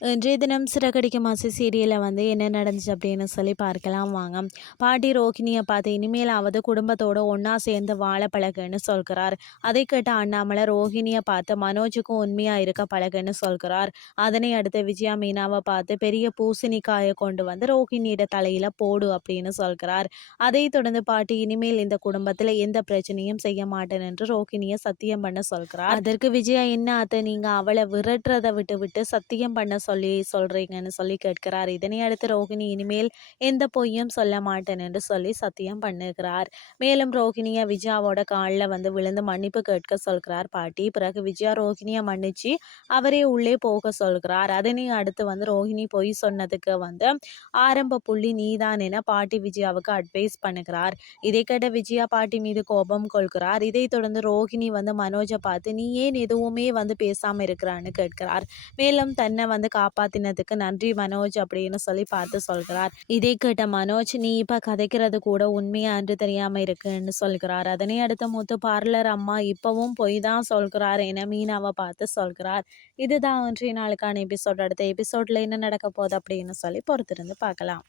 இன்றைய தினம் சிறகடிக்க மாசி சீரியலில் வந்து என்ன நடந்துச்சு அப்படின்னு சொல்லி பார்க்கலாம் வாங்க. பாட்டி ரோகிணியை பார்த்து இனிமேலாவது குடும்பத்தோடு ஒன்றா சேர்ந்து வாழ பழகுன்னு சொல்கிறார். அதை கேட்ட அண்ணாமலை ரோஹிணியை பார்த்து மனோஜுக்கும் உண்மையாக இருக்க பழகுன்னு சொல்கிறார். அதனை அடுத்து விஜயா மீனாவை பார்த்து பெரிய பூசணிக்காயை கொண்டு வந்து ரோஹிணியோட தலையில் போடு அப்படின்னு சொல்கிறார். அதை தொடர்ந்து பாட்டி இனிமேல் இந்த குடும்பத்தில் எந்த பிரச்சனையும் செய்ய மாட்டேன் என்று ரோஹிணியை சத்தியம் பண்ண சொல்கிறார். அதற்கு விஜயா என்ன அத்தை நீங்கள் அவளை விரட்டுறதை விட்டு விட்டு சத்தியம் பண்ண சொல்லி சொல்கிறீங்கன்னு சொல்லி கேட்கிறார். இதனை அடுத்து ரோகிணி இனிமேல் எந்த பொய்யும் சொல்ல மாட்டேன் என்று சொல்லி சத்தியம் பண்ணுகிறார். மேலும் ரோஹிணியை விஜயாவோட காலில் வந்து விழுந்து மன்னிப்பு கேட்க சொல்கிறார் பாட்டி. பிறகு விஜயா ரோகிணியை மன்னிச்சு அவரே உள்ளே போக சொல்கிறார். அதனை அடுத்து வந்து ரோஹிணி பொய் சொன்னதுக்கு வந்து ஆரம்ப புள்ளி நீதான் என பாட்டி விஜயாவுக்கு அட்வைஸ் பண்ணுகிறார். இதை கேட்ட விஜயா பாட்டி மீது கோபம் கொள்கிறார். இதை தொடர்ந்து ரோஹிணி வந்து மனோஜை பார்த்து நீ ஏன் எதுவுமே வந்து பேசாமல் இருக்கிறான்னு கேட்கிறார். மேலும் தன்னை வந்து காப்பாத்தினதுக்கு நன்றி மனோஜ் அப்படின்னு சொல்லி பார்த்து சொல்கிறார். இதை கேட்ட மனோஜ் நீ இப்ப கதைக்கிறது கூட உண்மையா என்று தெரியாம இருக்குன்னு சொல்கிறார். அதனை அடுத்த மூத்து பார்லர் அம்மா இப்பவும் பொய் தான் சொல்கிறார் என மீனாவை பார்த்து சொல்கிறார். இதுதான் இன்றைய நாளுக்கான எபிசோட் அடுத்த எபிசோட்ல என்ன நடக்க போகுது அப்படின்னு சொல்லி பொறுத்திருந்து பார்க்கலாம்.